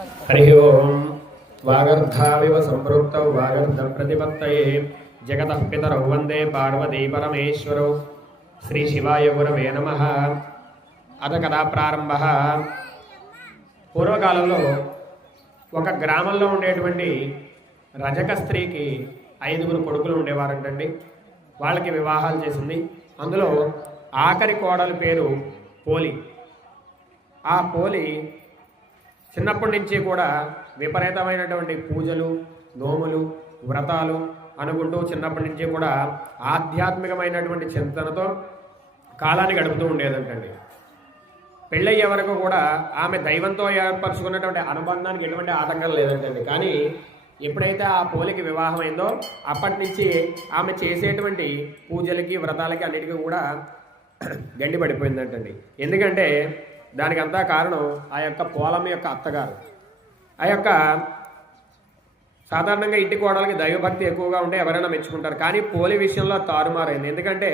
హరి ఓం వాగర్ధావివ సంపృక్తౌ వాగర్ధ ప్రతిపత్తయే జగత పితరౌ వందే పార్వతీ పరమేశ్వరౌ శ్రీ శివాయ గురవే నమ అత కథా ప్రారంభ పూర్వకాలంలో ఒక గ్రామంలో ఉండేటువంటి రజక స్త్రీకి ఐదుగురు కొడుకులు ఉండేవారంటండి. వాళ్ళకి వివాహాలు చేసింది. అందులో ఆఖరి కోడలి పేరు పోలి. ఆ పోలి చిన్నప్పటి నుంచి కూడా విపరీతమైనటువంటి పూజలు నోములు వ్రతాలు అనుకుంటూ చిన్నప్పటి నుంచి కూడా ఆధ్యాత్మికమైనటువంటి చింతనతో కాలాన్ని గడుపుతూ ఉండేదంటండి. పెళ్ళయ్యే వరకు కూడా ఆమె దైవంతో ఏర్పరచుకున్నటువంటి అనుబంధానికి ఎటువంటి ఆటంకం లేదంటండి. కానీ ఎప్పుడైతే ఆ పోలికి వివాహం అయిందో అప్పటి నుంచి ఆమె చేసేటువంటి పూజలకి వ్రతాలకి అన్నిటికీ కూడా గండి పడిపోయిందంటండి ఎందుకంటే దానికి అంతా కారణం ఆ యొక్క పోలం యొక్క అత్తగారు. ఆ యొక్క సాధారణంగా ఇంటి కోడలకి దైవభక్తి ఎక్కువగా ఉంటే ఎవరైనా మెచ్చుకుంటారు. కానీ పోలి విషయంలో తారుమారైంది. ఎందుకంటే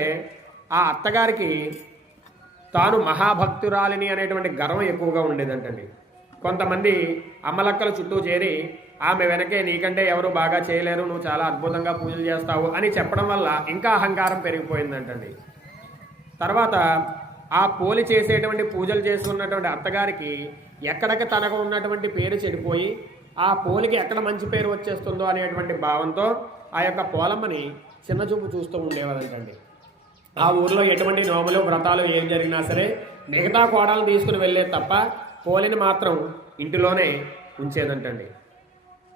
ఆ అత్తగారికి తాను మహాభక్తురాలిని అనేటువంటి గర్వం ఎక్కువగా ఉండేదంటండి. కొంతమంది అమ్మలక్కల చుట్టూ చేరి ఆమె వెనకే నీకంటే ఎవరు బాగా చేయలేరు నువ్వు చాలా అద్భుతంగా పూజలు చేస్తావు అని చెప్పడం వల్ల ఇంకా అహంకారం పెరిగిపోయిందంటండి. తర్వాత ఆ పోలి చేసేటువంటి పూజలు చేసుకున్నటువంటి అత్తగారికి ఎక్కడికి తనకు ఉన్నటువంటి పేరు చెడిపోయి ఆ పోలికి ఎక్కడ మంచి పేరు వచ్చేస్తుందో అనేటువంటి భావంతో ఆ యొక్క పోలమ్మని చిన్నచూపు చూస్తూ ఉండేవారంటండి. ఆ ఊర్లో ఎటువంటి నోములు వ్రతాలు ఏం జరిగినా సరే మిగతా కోడలు తీసుకుని వెళ్ళేది తప్ప పోలిని మాత్రం ఇంటిలోనే ఉంచేదంటండి.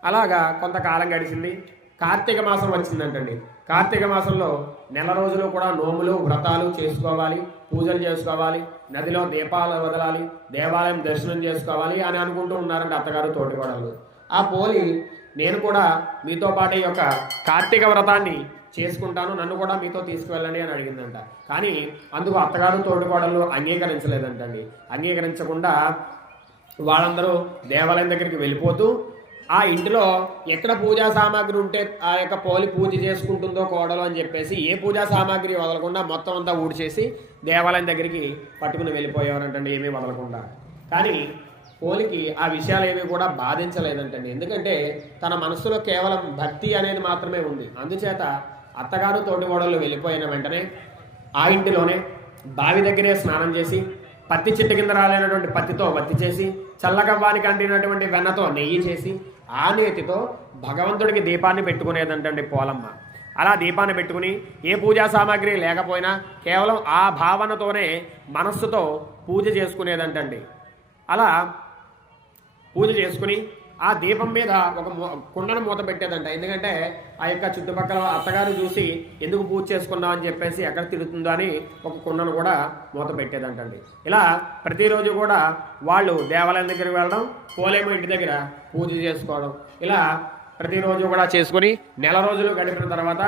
అలాగా కొంతకాలం గడిచింది. కార్తీక మాసం వచ్చిందంటండి. కార్తీక మాసంలో నెల రోజులు కూడా నోములు వ్రతాలు చేసుకోవాలి పూజలు చేసుకోవాలి నదిలో దీపాలు వదలాలి దేవాలయం దర్శనం చేసుకోవాలి అని అనుకుంటూ ఉన్నారండి అత్తగారు తోటికోడలు ఆ పోలి నేను కూడా మీతో పాటు ఈ యొక్క కార్తీక వ్రతాన్ని చేసుకుంటాను నన్ను కూడా మీతో తీసుకువెళ్ళండి అని అడిగిందంట. కానీ అందుకు అత్తగారు తోటికోడలు అంగీకరించలేదంటండి. అంగీకరించకుండా వాళ్ళందరూ దేవాలయం దగ్గరికి వెళ్ళిపోతూ ఆ ఇంటిలో ఎక్కడ పూజా సామాగ్రి ఉంటే ఆ యొక్క పోలి పూజ చేసుకుంటుందో కోడలు అని చెప్పేసి ఏ పూజా సామాగ్రి వదలకుండా మొత్తం అంతా ఊడ్చేసి దేవాలయం దగ్గరికి పట్టుకుని వెళ్ళిపోయేవారంటండి ఏమీ వదలకుండా. కానీ పోలికి ఆ విషయాలు ఏమీ కూడా బాధించలేదంటండి. ఎందుకంటే తన మనసులో కేవలం భక్తి అనేది మాత్రమే ఉంది. అందుచేత అత్తగారు తోటి కోడలు వెళ్ళిపోయిన వెంటనే ఆ ఇంటిలోనే బావి దగ్గరే స్నానం చేసి పత్తి చెట్టు కింద రాలైనటువంటి పత్తితో వత్తి చేసి చల్లగవ్వానికి అంటినటువంటి వెన్నతో నెయ్యి చేసి ఆ నేతితో భగవంతుడికి దీపాన్ని పెట్టుకునేదంటండి పోలమ్మ. అలా దీపాన్ని పెట్టుకుని ఏ పూజా సామాగ్రి లేకపోయినా కేవలం ఆ భావనతోనే మనస్సుతో పూజ చేసుకునేదంటండి. అలా పూజ చేసుకుని ఆ దీపం మీద ఒక కుండను మూత పెట్టేదంట. ఎందుకంటే ఆ యొక్క చుట్టుపక్కల అత్తగారు చూసి ఎందుకు పూజ చేసుకుందాం అని చెప్పేసి ఎక్కడ తిరుగుతుందో అని ఒక కుండను కూడా మూత పెట్టేదంటండి. ఇలా ప్రతిరోజు కూడా వాళ్ళు దేవాలయం దగ్గరికి వెళ్ళడం పోలేమో ఇంటి దగ్గర పూజ చేసుకోవడం ఇలా ప్రతిరోజు కూడా చేసుకుని నెల రోజులు గడిపిన తర్వాత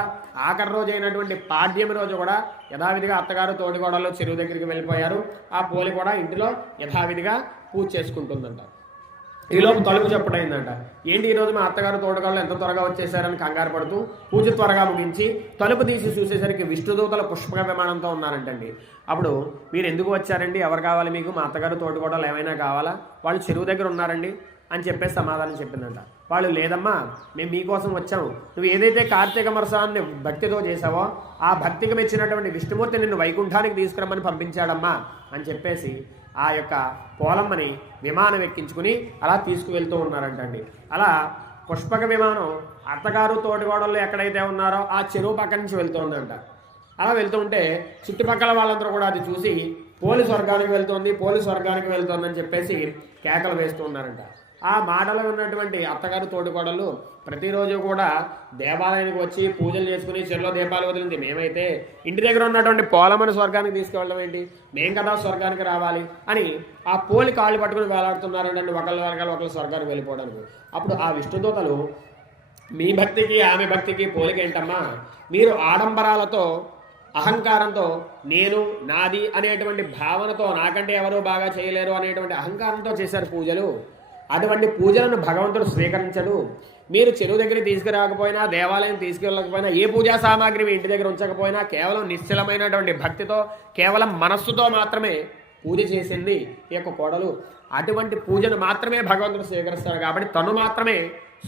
ఆఖరి రోజు అయినటువంటి పాడ్యమి రోజు కూడా యథావిధిగా అత్తగారు తోటికోడలు చెరువు దగ్గరికి వెళ్ళిపోయారు. ఆ పోలి కూడా ఇంటిలో యథావిధిగా పూజ చేసుకుంటుందంట. ఈలోపు తలుపు చెప్పడైందంట ఏంటి ఈరోజు మా అత్తగారు తోటగాళ్ళు ఎంత త్వరగా వచ్చేసారని కంగారు పడుతూ పూజ త్వరగా ముగించి తలుపు తీసి చూసేసరికి విష్ణుదూతల పుష్పక విమానంతో ఉన్నారంటండి. అప్పుడు మీరు ఎందుకు వచ్చారండి? ఎవరు కావాలి మీకు? మా అత్తగారు తోటగోడలు ఏమైనా కావాలా? వాళ్ళు చెరువు దగ్గర ఉన్నారండి అని చెప్పేసి సమాధానం చెప్పిందంట. వాళ్ళు లేదమ్మా మేము మీకోసం వచ్చాము నువ్వు ఏదైతే కార్తీక మరసాన్ని భక్తితో చేసావో ఆ భక్తికి మెచ్చినటువంటి విష్ణుమూర్తి నిన్ను వైకుంఠానికి తీసుకురమ్మని పంపించాడమ్మా అని చెప్పేసి ఆ యొక్క పోలమ్మని విమానం ఎక్కించుకుని అలా తీసుకువెళ్తూ ఉన్నారంటండి. అలా పుష్పక విమానం అత్తగారు తోటిగోడలు ఎక్కడైతే ఉన్నారో ఆ చెరువు పక్క నుంచి వెళ్తుందంట అలా వెళ్తూ ఉంటే చుట్టుపక్కల వాళ్ళందరూ కూడా అది చూసి పోలీస్ వర్గానికి వెళ్తుంది పోలీస్ వర్గానికి వెళ్తుందని చెప్పేసి కేకలు వేస్తూ ఉన్నారంట. ఆ మాటలో ఉన్నటువంటి అత్తగారు తోటికోడలు ప్రతిరోజు కూడా దేవాలయానికి వచ్చి పూజలు చేసుకుని చెల్లో దీపాలు వదిలింది. మేమైతే ఇంటి దగ్గర ఉన్నటువంటి పోలమని స్వర్గానికి తీసుకెళ్ళడం ఏంటి? మేం కదా స్వర్గానికి రావాలి అని ఆ పోలి కాళ్ళు పట్టుకుని వేలాడుతున్నారంటే ఒకళ్ళ వర్గాలు ఒకళ్ళు స్వర్గానికి వెళ్ళిపోవడానికి. అప్పుడు ఆ విష్ణుదూతలు మీ భక్తికి ఆమె భక్తికి పోలికేంటమ్మా మీరు ఆడంబరాలతో అహంకారంతో నేను నాది అనేటువంటి భావనతో నాకంటే ఎవరు బాగా చేయలేరు అనేటువంటి అహంకారంతో చేశారు పూజలు. అటువంటి పూజలను భగవంతుడు స్వీకరించడు. మీరు చెరువు దగ్గర తీసుకురాకపోయినా దేవాలయం తీసుకెళ్ళకపోయినా ఏ పూజా సామాగ్రి మీ ఇంటి దగ్గర ఉంచకపోయినా కేవలం నిశ్చలమైనటువంటి భక్తితో కేవలం మనస్సుతో మాత్రమే పూజ చేసింది ఈ యొక్క కోడలు. అటువంటి పూజను మాత్రమే భగవంతుడు స్వీకరిస్తాడు కాబట్టి తను మాత్రమే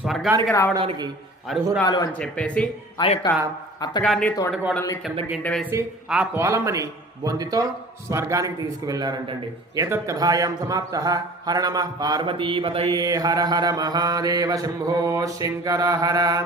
స్వర్గానికి రావడానికి అర్హురాలు అని చెప్పేసి ఆ యొక్క అత్తగారిని తోటకోడల్ని కింద గింట వేసి ఆ పోలమ్మని బొందితో స్వర్గానికి తీసుకువెళ్ళారంటండి. ఏతత్ కథాయాం సమాప్త. హర నమ. పార్వతీపతయే హర హర మహాదేవ శంభో శంకర హర.